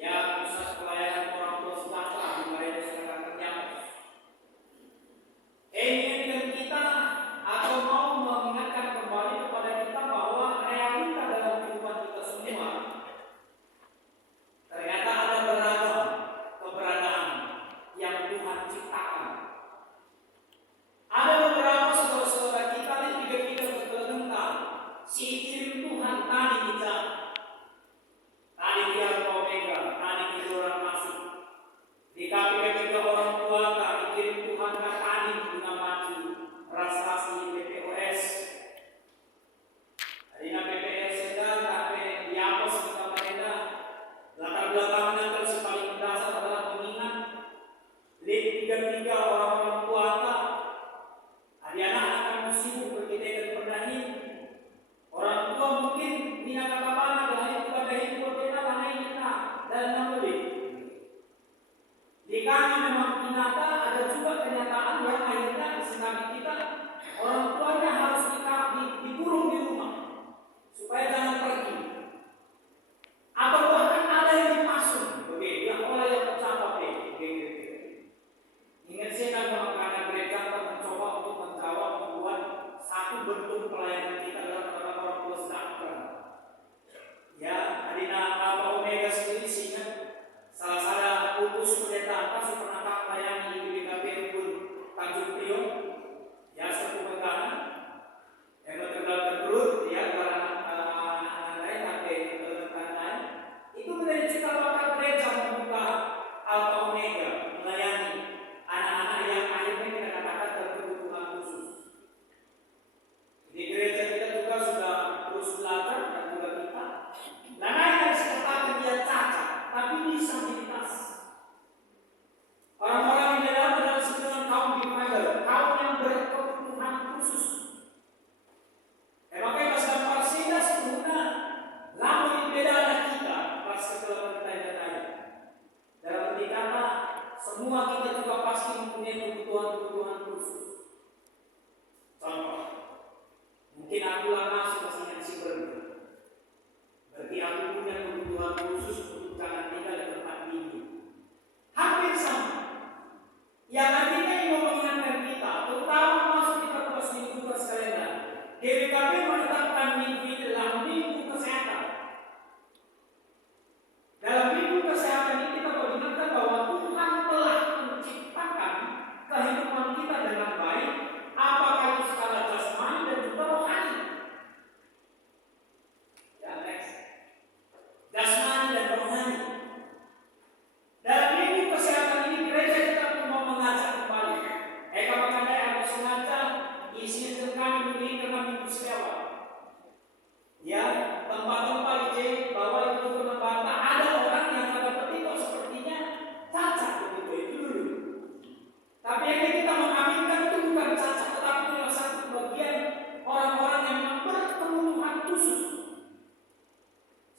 ya pusat pelayanan orang tua sejahtera di Gereja Saudara Campus. Ingin kita atau mau mengingatkan kembali kepada kita bahwa realita dalam kehidupan kita semua ternyata ada beragam keberadaan yang Tuhan ciptakan. Ada beberapa saudara-saudara kita yang juga bertentang si kirim Tuhan tadi kita. Tadi dia Omega, tadi dia orang masuk. Di KPK juga orang tua tak dikirim Tuhan ke tadi dengan mati rastasi PPOS. Adina PPOS sedang tapi diapos kita mereka. Latar belakangnya terus paling mendasar adalah mengingat link 33 orang-orang tua tak. Ada anak-anak akan sibuk berbeda dan berdahi. Orang tua mungkin minat kata-kata adalah itu berdahi buat kita tanah kita dan namuli. Jika memang nyata ada juga kenyataan yang akhirnya disenangi kita, orang tuanya harus kita dikurung di rumah supaya jangan pergi. Atau bahkan ada yang dipasung, begitu yang oleh yang tercapai, begitu. Ingat saya karena gereja mencoba untuk menjawab membuat satu bentuk pelayanan kita dalam orang tua sejahtera. Ya, Adina Alpha Omega sendiri sehingga salah satu utus pendeta apa sih pernah melayani di GKP pun Tanjung Priok, ya satu pegangan yang terkenal terus ya karena anak-anak lain tapi rekan lain itu menjadi cita bakal gereja membuka Alpha Omega melayani anak-anak yang akhirnya kita katakan berkebutuhan khusus. Di gereja kita juga sudah terus belajar dan juga kita lain yang seperti dia cacat tapi disabilitas. Orang-orang yang dalam sebuah kaum divider, kaum yang berkebutuhan khusus. Makanya pas dalam parsida sebenarnya lamun beda kita pas kekeluargaan kita yang lain. Dalam arti kata semua kita juga pasti mempunyai kebutuhan-kebutuhan khusus. Contoh, mungkin aku masuk masih yang siber. Berarti aku punya kebutuhan khusus untuk jangan tinggal di tempat ini. Hampir sama. Yang artinya ini mengingatkan kita, terutama masuk kita ke minggu sekalian. GBKP menetapkan minggu ini adalah minggu kesehatan. Dalam minggu kesehatan ini kita mengingatkan bahwa Tuhan telah menciptakan kehidupan kita dengan baik, apakah itu secara jasmani dan juga rohani. Ya, next. Jasmani dan rohani. Dalam minggu kesehatan ini gereja kita pun mau mengajak kembali. Eka makanya aku sengaja isinya kami memilih teman minggu setiawan. Ya, tempat-tempat ije bahwa itu penempatan ada orang yang pada petitok sepertinya cacat begitu itu dulu. Tapi yang kita mengaminkan itu bukan cacat, tetapi adalah satu bagian orang-orang yang memang berkebutuhan khusus.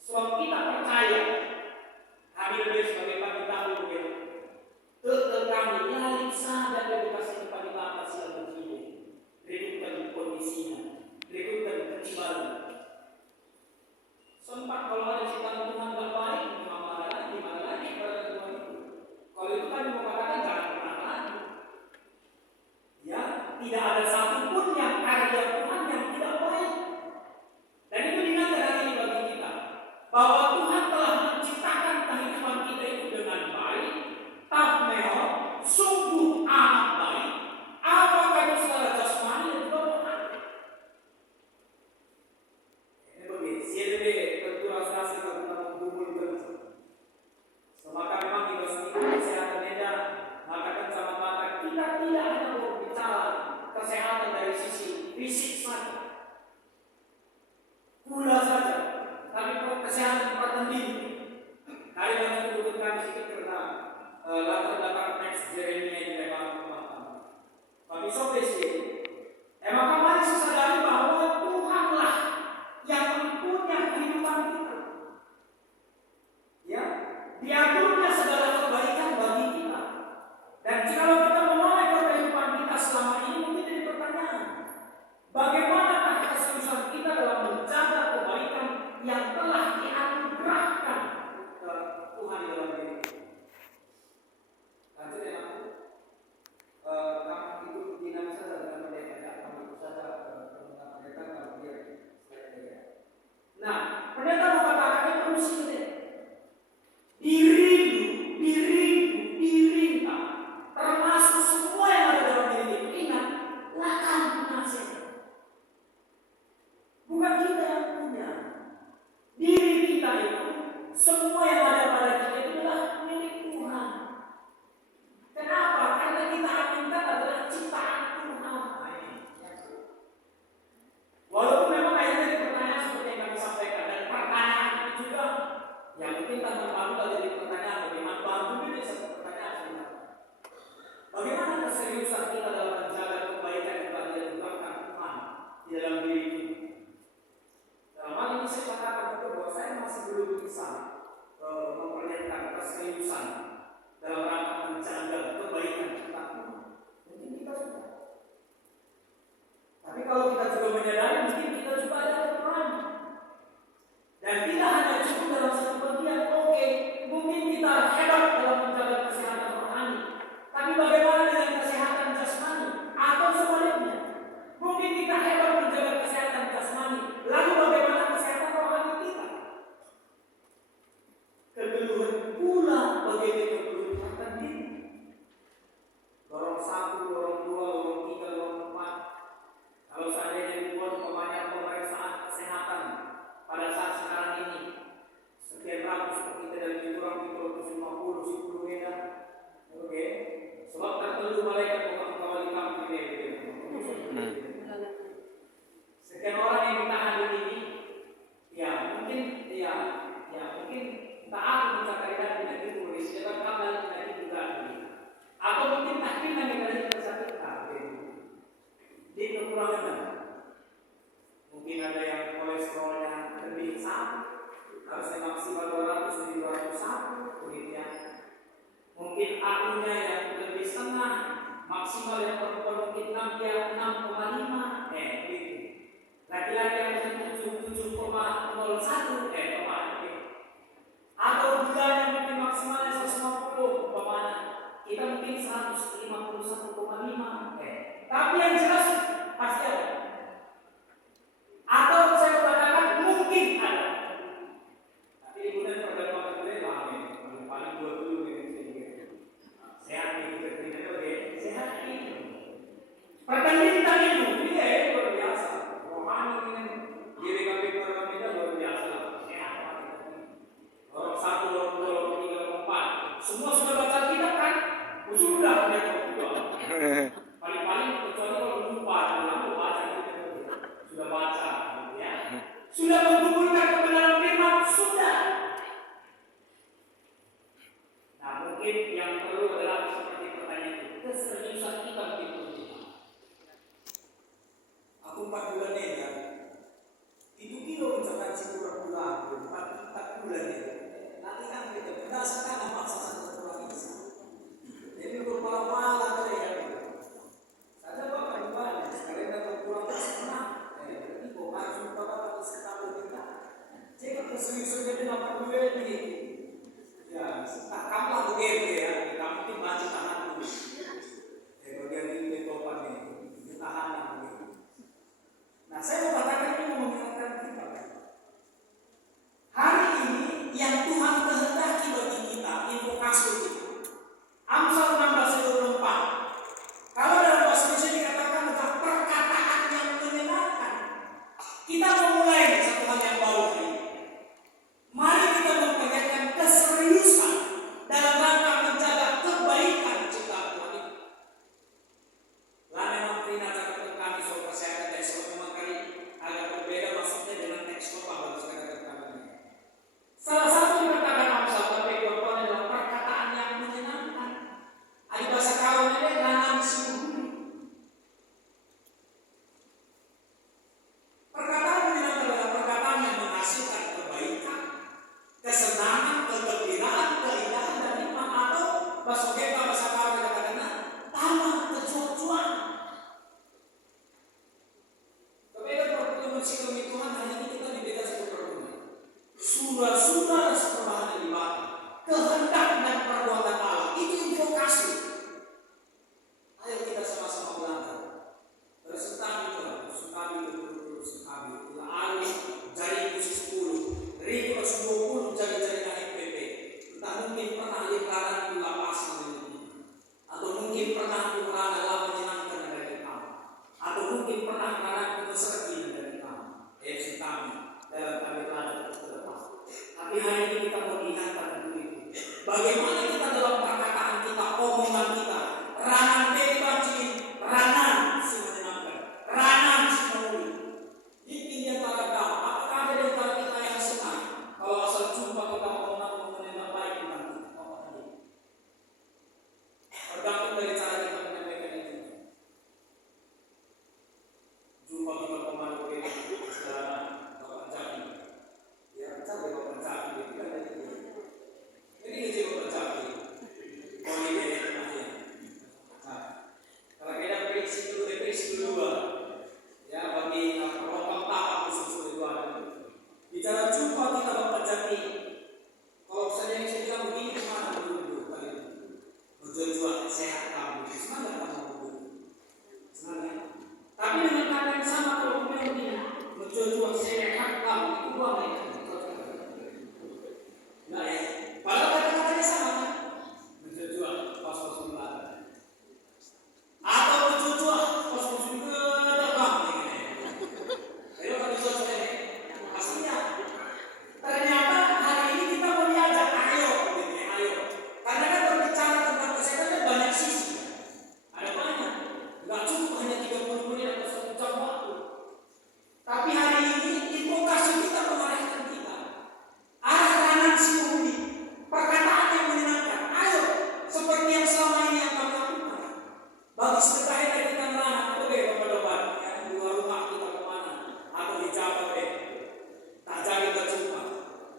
Sebab kita percaya kami lebih sebagai wanita mungkin tetap kami lalisa dan edukasi kepada batas yang begini. Redukkan kondisinya, redukkan kecibalan. Sempat kalau ada ciptaan Tuhan gak baik, di mana lagi pada Tuhan itu. Kalau itu kan mengatakan jangan pernah lagi. Ya, tidak ada satupun yang karya Tuhan yang tidak baik. Dan itu diingatkan hari ini bagi kita bahwa Tuhan telah menciptakan kehidupan kita itu dengan baik, tabmeo, sungguh amat baik. Apakah itu secara jasmani dan juga rohani? Ini begini, CLB tentu rasa kita mengumpul kerja. Maka memang kita sendiri kesehatan beda, maka kan sama mata kita tidak hanya berbicara kesehatan dari sisi fisik saja, gula saja, tapi kesehatan batin. Hari ini dibutuhkan di situ karena latar belakang teks Yeremia yang memang pemahaman. Tapi sobat sih, maka mari sadari bahwa Tuhanlah yang mempunyai kehidupan kita. Ya, diaturnya segala kebaikan bagi kita. Dan jika kita menolak kehidupan kita selama ini mungkin jadi pertanyaan, bagaimanakah keseriusan kita dalam menjaga kebaikan yang telah dianugerahkan ke Tuhan keseriusan kita dalam menjaga kebaikan yang telah dianugerahkan Tuhan di dalam diri kita. Dalam hal ini saya katakan juga bahwa saya masih belum bisa memperlihatkan keseriusan dalam rangka menjaga kebaikan kita. Mungkin kita sudah. Tapi kalau kita juga menyadari, mungkin kita juga ada kekurangan. Dan tidak hanya cukup dalam satu bagian, oke, mungkin kita hebat dalam menjaga kesehatan rohani. Tapi bagaimana dengan kesehatan jasmani? Atau sebaliknya, mungkin kita hebat menjaga kesehatan jasmani, lalu bagaimana kesehatan rohani kita? Kegeluhan pula bagaimana kegeluhan diri. Lorong 1, lorong 2, lorong 3, lorong 4. Kalau seandainya dibuat pemeriksaan kesehatan pada saat sekarang ini, sekian ratus kita dari kurang 50, 10 meter. Oke. Sebab tertentu malaikat mengawali kami sekian orang yang ditahan di sini, mungkin taat mencapai penyakit tulis, jangan kabar penyakit juga ini. Atau mungkin takdir yang dari kesakit di kekurangan. Mungkin ada yang kolesterolnya lebih harusnya maksimal 200 jadi 201, begitu ya. Mungkin akunya yang lebih setengah, maksimal yang perempuan mungkin 6,5, begitu. Laki-laki yang 7,01, atau gulanya mungkin maksimalnya 150, umpamanya kita mungkin 151,5, tapi yang jelas pasti ada. Atau saya katakan mungkin ada. Tapi kemudian perdagangan itu paling 20 sehat gitu, sehat ini. Pertanyaan itu dia luar biasa. Rohani dengan GWKB program kita luar biasa. Sehat. Orang 1, orang 2, orang 3, orang 4. Semua sudah baca kitab kan? Sudah punya kedua. Paling-paling kecuali kalau disedekahin lagi kita anak itu deh depan ya, di luar rumah kita kemana atau di Jawa deh, tak jadi berjumpa.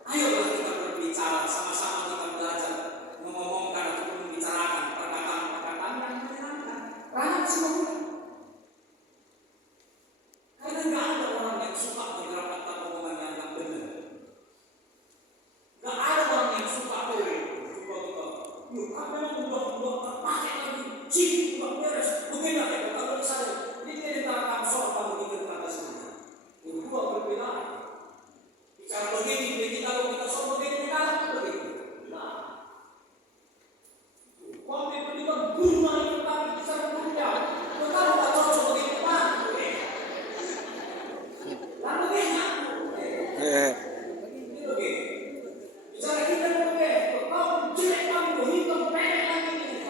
Ayolah kita berbicara sama-sama, kita belajar mengomongkan atau membicarakan perkataan-perkataan yang menyenangkan. Karena semua karena nggak ada orang yang suka menyerapkan omongan yang nggak benar. Nggak ada orang yang suka yuk apa yang buat terpakai lagi, cip buat beres, berbeda ya. Kalau misalnya ini antara kamsor atau begitu kata semua, itu dua perbedaan. Bicara begini, kalau kita soal begini kan begitu. Nah, waktu itu kita bunga itu tapi bicara bunga, kalau tak cocok begitu kan, lalu banyak. Bicara kita begitu, kau jelek kamu, hitam pendek lagi ini.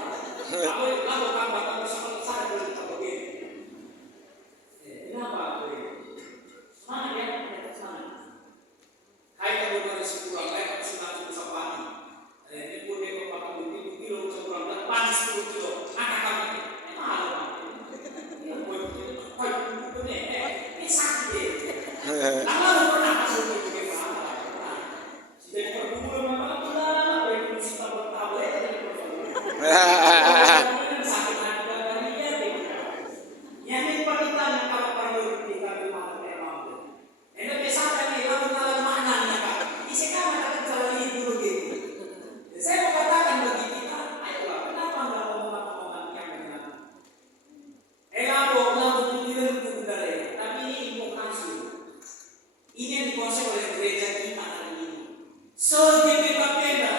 Lalu kan batang bersama saya kita begitu. Kenapa? Semangat ya, semangat. Hai kalau dari sekurang lepas sudah bisa pagi. Ini pun dia pakai 20 kilo sekurang dan panas 10 kilo. Anak kami mahal bang. Ini buat ini sakit deh. Lalu pernah masuk ke bagaimana? Jadi pergumulan mana pula? Berikut kita bertawa jadi sakit hati dan dia yang ini pernikahan kalau perlu kita rumah memang. Ini biasa nih lalu dalam maknanya kan. Isi kamar akan jalan dulu gitu. Saya mau katakan bagi kita, ayolah kenapa enggak omongan-omongan yang benar? Lalu pikiran itu benar, tapi ini invokasi. Ini yang dikuasai oleh gereja kita hari ini. Sebagai benda,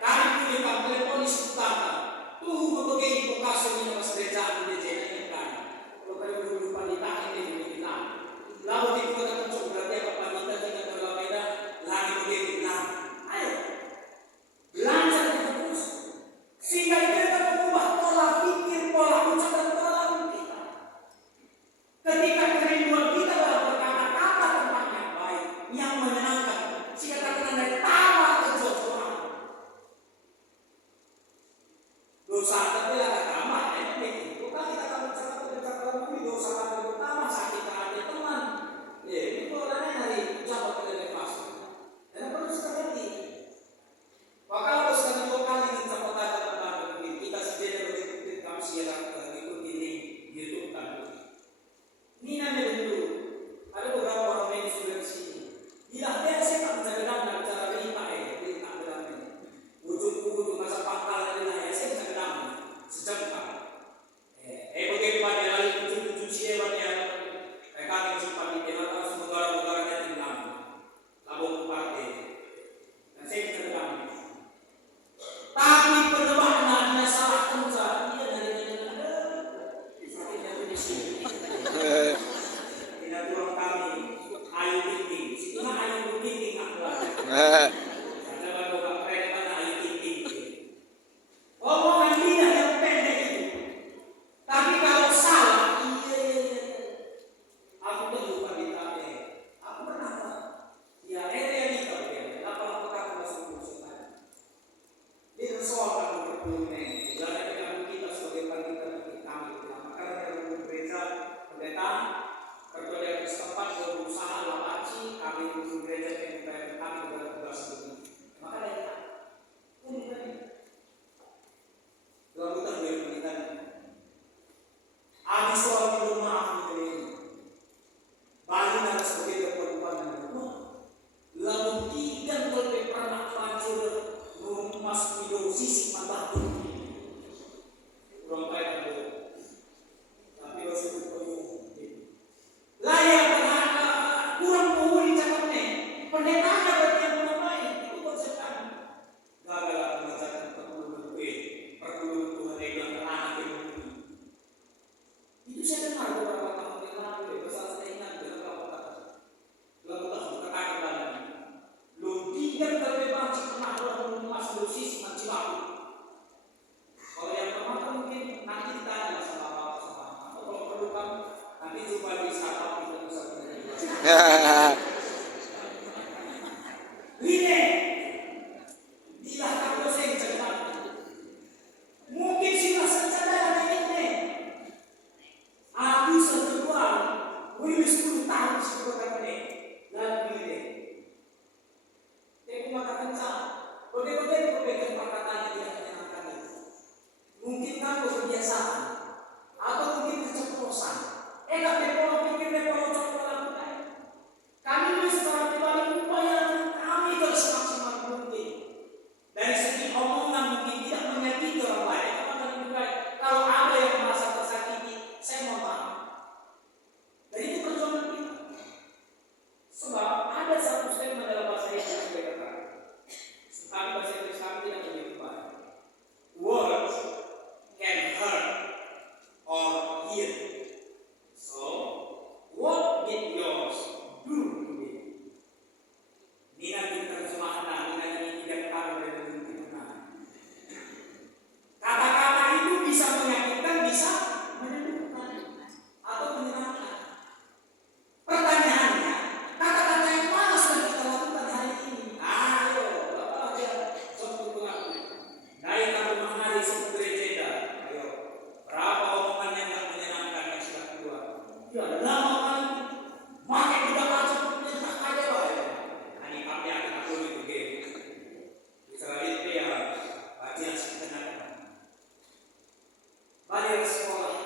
kami punya pak teleponis utama. Tuh berbagai invokasi ini mas gereja ini kan. Kalau kalian dulu wanita ini kita. Lalu di kota kecil berarti apa wanita kita berbeda lari begitu nah. Ayo belajar terus sehingga kita mengubah pola pikir, pola ucap dan pola laku kita. Ketika kerinduan kita dalam berkata-kata tentang yang baik, yang menyenangkan, sehingga katakan dari tawa ke Tuhan. Dosa tapi lah agama ini begitu. Bukan kita akan bercakap ini dosa kami pertama sakit hati teman. Itu orangnya dari ucapan kelelepas. Dan perlu kita ngerti. Maka kalau sekali dua kali kita katakan tentang kita sendiri begitu kami siaran ikuti di YouTube kan. Ini namanya dulu. Ada beberapa orang yang sudah di sini. Bila dia saya tak bisa dengar cara berita berita dalam ini. Wujud masa pangkal dari saya bisa dengar sejam kan. Bagaimana dia lari wujud siapa dia mereka yang simpan di dalam harus negara-negara yang tinggal. Lalu partai. Dan saya bisa dengar. Tapi penebakannya salah kunca dia dari di sini. Tidak turun kami ayu tinggi. Situlah ayu tinggi aku. Ada bapak mereka ayu tinggi. Omongan lidah yang pendek itu. Tapi kalau salah, aku terlupa ditanya. Aku pernah ya realita dia. Apa aku masuk musuh. Dia soal kamu berpuluh-puluh. Jangan dengan kita sebagai panitia kami. Maka dari gereja pendeta ketua yang setempat berusaha lapasi kami untuk gereja yang kami bertugas begini. Maka dari dalam hutang dari pendidikan habis soal belum maaf ini balik ada sebagai perempuan dan rumah lalu tiga kali pernah hancur rumah video sisi mata kurang baik tapi harus layak berharga kurang menghuni cakapnya pendetanya berarti yang kurang baik itu konsepkan gagal mengajarkan pergumulan Tuhan yang anak yang itu saya dengar beberapa tahun yang lalu besar saya ingat beberapa tahun katakan lu tiga terbebas pernah orang rumah dosis macam apa kalau yang pertama mungkin nanti ditanya sama atau kalau perlu kan nanti coba wisata kita bisa ini dilah kalau saya cerita mungkin sih rasa cerita ini here. So, what did yours do today? Ini nanti terjemahan lagi, ini tidak tahu dari mana. Kata-kata itu bisa menyakitkan, bisa menyembuhkan atau menyenangkan. Pertanyaannya, kata-kata yang mana sudah kita lakukan hari ini? Ayo, Bapak ya, suatu pengakuan. Dari kamu mengenali suku gereja, ayo, berapa omongan yang tak menyenangkan yang sudah keluar? Ya, lama kali. Makin kita baca, kita ada lah. Ini kami akan akui begitu. Israel ya, bagian sebenarnya. Balik sekolah.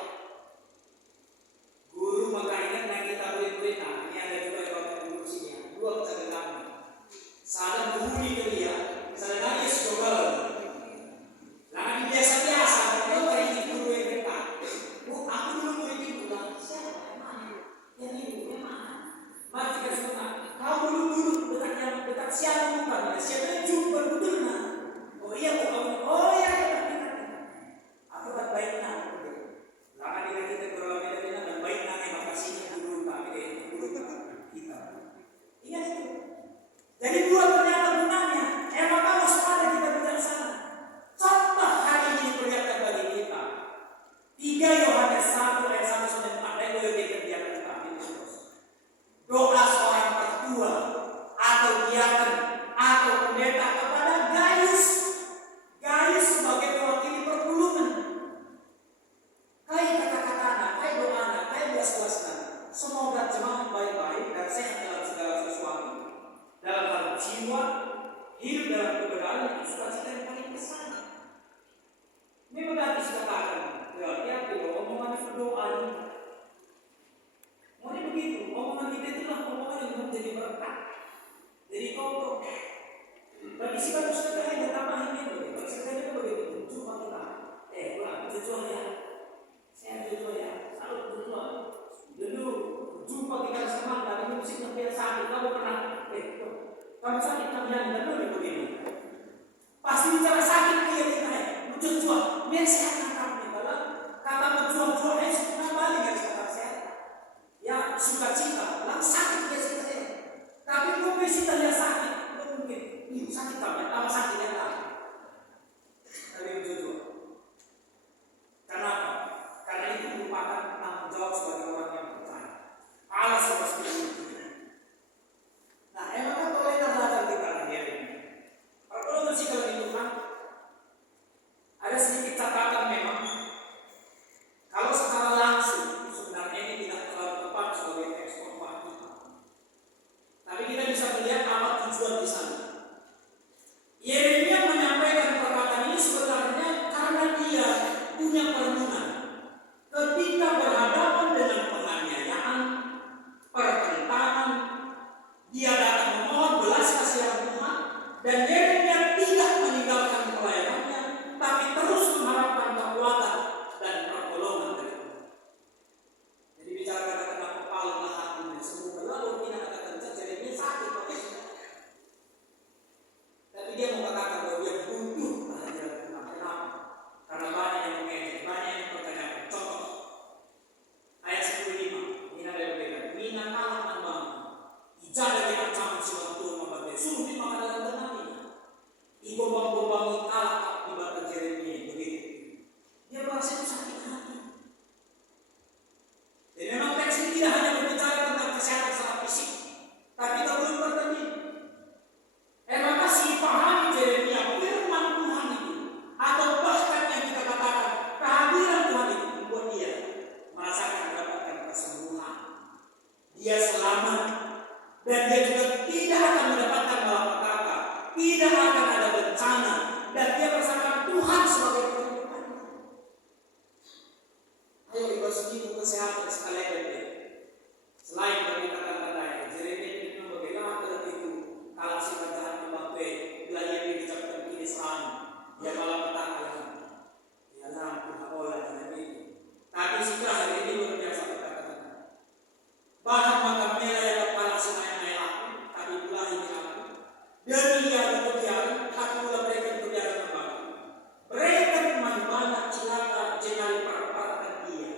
Guru maka ingat yang kita murid-murid. Nah, ini ada juga yang waktu guru sini. Dua kita dengar. Salah guru itu dia, salah lagi sekolah. Lagi biasa-biasa, dia dari guru yang dekat. Bu, aku dulu murid itu lah. Siapa? Mana? Yang ibu, yang mana? Mari kita semua. Kau dulu dekat siapa bukan? Siapa yang jumpa betul nah? Oh iya, oh iya. Aku tak baik nah. Lama dia kita berlalu dan baik nah yang makasihnya dulu kami guru kita. Ingat itu. Jadi dua ternyata gunanya. Emang kamu sepada kita bijaksana. Contoh hari ini perlihatkan bagi kita. 3 Yohanes 1 ayat 1 sampai 4 dan boleh dikerjakan kami terus. Doa seorang tertua atau diaken atau pendeta kepada Gaius. Gaius sebagai mewakili perpuluhan. Kai kata-kata anak, kai doa anak, kai belas-belaskan. Semoga jemaat baik-baik dan sehat dalam segala sesuatu. Dalam hal jiwa, hidup dalam kebenaran itu sukacita yang paling besar. Ini berarti dikatakan, ya omongan itu doa ini. Mau begitu, omongan kita itulah omongan yang menjadi berkat. Jadi kau bagi si bagus sekali dan tambahin itu, bagi sekali itu begitu. Jumpa kita, pulang jujur ya, saya jujur ya, selalu jujur. Dulu jumpa kita sama dari musik yang biasa kamu pernah, kamu sakit kamu yang dulu begini. Pasti bicara sakit dia kita, jujur, biar sehat kamu kalau kata berjuang-juang sudah balik dari kata sehat. Ya sukacita, lalu sakit dia sih. Tapi kau mesti terlihat sakit, mungkin sakit kamu, tambah sakit yang lain. Tapi jujur. Kenapa? Karena itu merupakan tanggung jawab sebagai orang yang percaya. Allah seperti itu. Nah, emang kan toleran belajar kita hari ini. Kalau sih kalau itu kan ada sedikit catatan memang. Kalau secara langsung sebenarnya ini tidak terlalu tepat sebagai teks khotbah kita. Tapi kita bisa melihat apa tujuan di sana. Yeremia menyampaikan perkataan ini sebenarnya karena dia punya perenungan. Ketika berhadapan dengan penganiayaan, pertentangan, dia datang memohon belas kasihan Tuhan dan Yeremia tidak meninggalkan pelayanannya, tapi terus mengharapkan kekuatan dan pertolongan dari Tuhan. Jadi bicara kata-kata kepala hatinya semua lalu tidak ada kerja, Yeremia sakit pakainya. Tapi dia mengatakan bahwa dia butuh kehadiran Tuhan. Kenapa? Karena banyak yang mengejek, banyak yang pertanyakan. Contoh ayat 15 ini ada yang berbeda. Mina kalah nambang ijadah yang ancaman silang Tuhan membantai suruh dimakan dalam tenangnya. Ibombang-bombangi kalah akibat Yeremia begitu. Dia merasa itu sakit hati. Dan memang teks ini tidak hanya berbicara tentang kesehatan secara fisik, tapi kita belum bertanya. Maka si pahami Yeremia firman Tuhan itu, atau bahkan yang kita katakan kehadiran Tuhan itu membuat dia merasakan mendapatkan kesembuhan. Dia selamat dan dia juga tidak akan mendapatkan malapetaka, tidak akan ada bencana, dan dia merasakan Tuhan sebagai kehidupannya. Ayo ibu segitu kesehatan sekalian dia. Selain dari kata-kata Yeremia itu bagaimana itu kalau si penjahat membantu bila ia diucapkan kini serang, dia malah petaka ya dalam Tuhan olah dan itu. Tapi setelah hari ini luar biasa kata-kata. Bahkan maka merah yang kepala semayang aku, tapi pula ini aku. Demi ia berkebiaran, aku pula berikan kebiaran kembali. Berikan mana celaka jenari perempatan dia.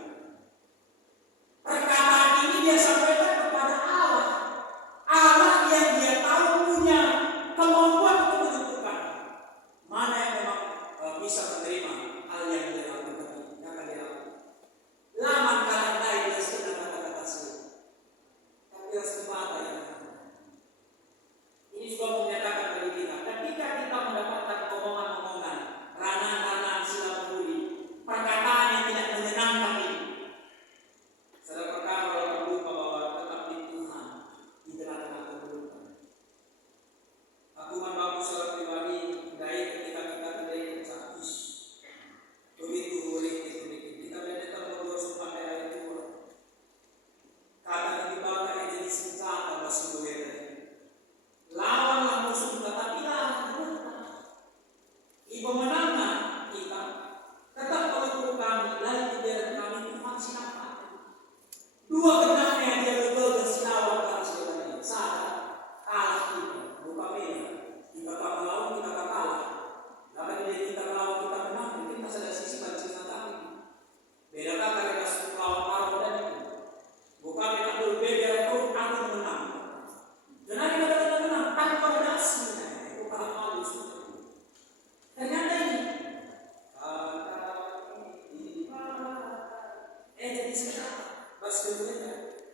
jenis kata.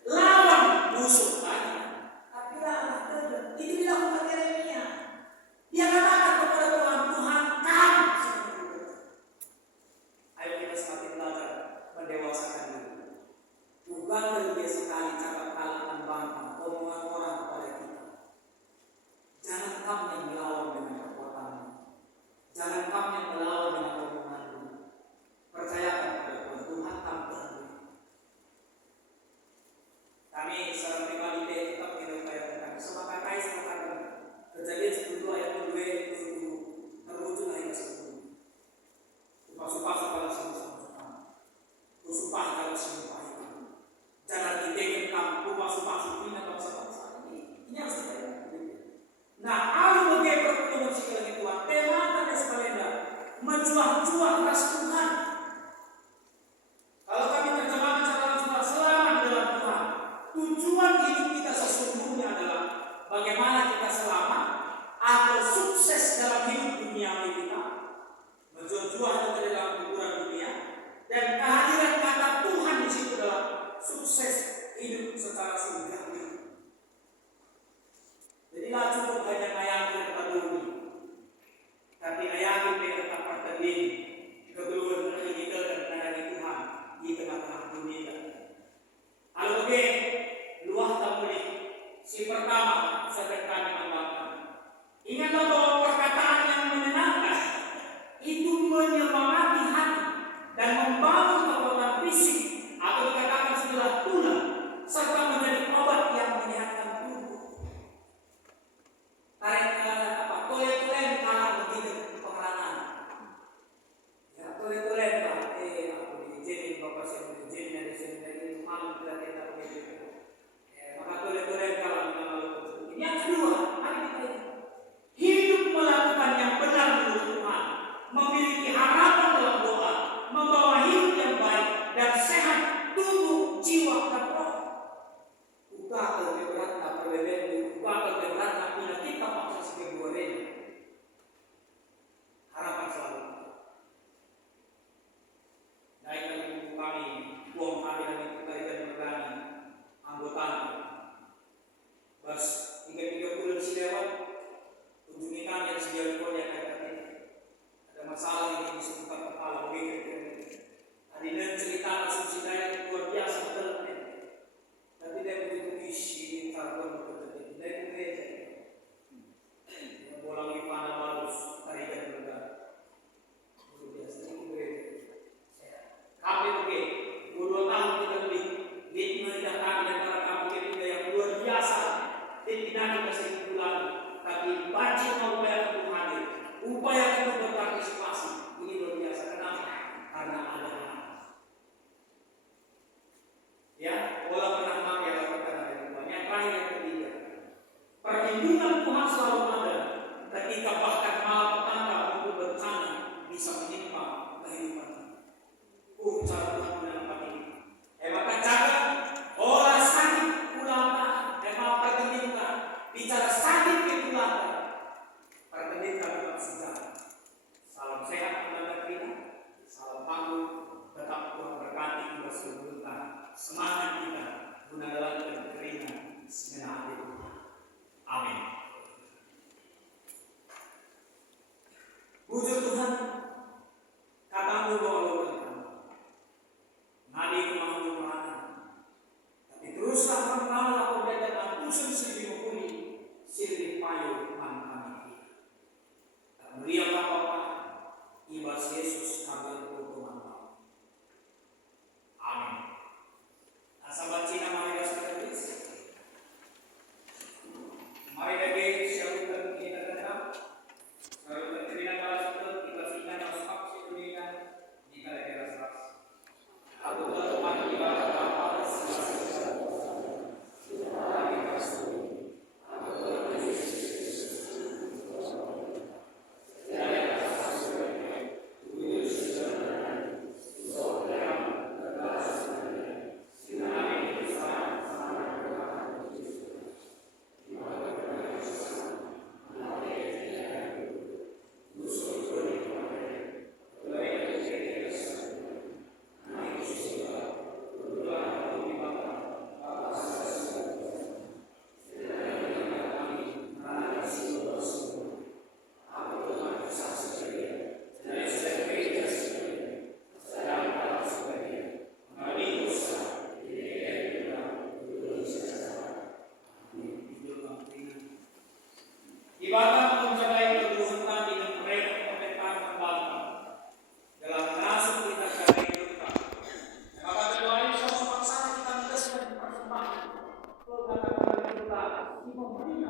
Lawan musuh tadi. Tapi lawan Tuhan. Itu dilakukan Yeremia. Dia katakan kepada Tuhan, Tuhan kami. Ayo kita semakin belajar mendewasakan diri. Bukan lebih sekali cakap kalangan bangsa, omongan orang kepada kita. Jangan kamu yang melawan dengan kekuatanmu. Jangan kamu yang melawan dengan omonganmu. Percayakan kepada Tuhan, Tuhan tampil. Kami secara pribadi tetap tidak upayakan. Semakin kais mengatakan Kejadian 10 ayat 2 itu terwujud ayat 10. Supah-supah segala semua. Supah kalau semua itu. Jangan ditekan kamu supah-supah supina bangsa-bangsa ini. Ini harus kita lihat. Nah, kalau bagaimana pertemuan sekali Tuhan, temanya sekalian menjual-jual ras Tuhan. Kalau kami terjemahkan secara langsung, selamat dalam Tuhan. Tujuan hidup kita sesungguhnya adalah bagaimana kita selamat atau sukses dalam hidup dunia kita, menjual-jual kita dalam ukuran dunia, dan kehadiran kata Tuhan di situ adalah sukses hidup secara surga. Jadilah cukup hanya ayat yang terdahulu, tapi ayat yang tetap tertanding kebeluan kita dan dari Tuhan di tengah-tengah dunia. Kalau luah tak boleh. Si pertama sedang kami membangun. Ingatlah bahwa perkataan yang menyenangkan itu menyemangati hati dan membangun kekuatan fisik atau dikatakan sebelah tulang serta menjadi obat yang menyehatkan tubuh. Tarik tole-tole kalah begitu pengerangan. Ya tole-tole aku diizinin bapak saya diizinin dari sini dari malam kita begitu. Maka tole-tole kalah mengenal itu. Yang kedua, mari kita hidup melakukan yang benar menurut Tuhan, memiliki harapan dalam doa, membawa hidup yang baik dan sehat tubuh, jiwa dan roh. Buka keberat tak berbeda, buka keberat tak punya kita paksa sebagai goreng. Harapan selalu. Naikkan ibu kami, buang kami dan ibu kami dan megani anggota. Bas 3-3 bulan si lewat, kunjungi kami yang sejauh konya kata-kata. Ada masalah yang disebutkan kepala begitu. Hadirin cerita asumsi saya luar biasa betul. Tapi dia begitu isi karbon betul. Dia begitu. Dia bolang di mana balus tarikan berda. Luar biasa itu begitu. Kami begitu. 2 tahun kita lebih. Dia kami dan para kami kita yang luar biasa. Tidak kita sering pulang, tapi baca upaya untuk hadir, upaya untuk berpartisipasi. Ini luar biasa. Kenapa? Karena ada ya, bola pernah makan yang lakukan ada Tuhan. Yang terakhir yang ketiga, perlindungan Tuhan selalu ada ketika bahkan malapetaka untuk bencana bisa menimpa kehidupan. Cara Tuhan menempati ini. Maka jaga olah sakit ulama. Bicara sakit ketulatan, pertandingan tetap sejarah. Salam sehat kepada kita, salam panggung, tetap Tuhan berkati kita seluruhnya. Semangat kita guna dalam keringan segenap hati Tuhan. Amin. Puji Tuhan, katamu bahwa Nabi kemauan mana? Tapi teruslah mengenal pembeda dan usul sendiri sirri payu kami. Mulialah Bapa, ibas Yesus kami berdoa. Amin. memberinya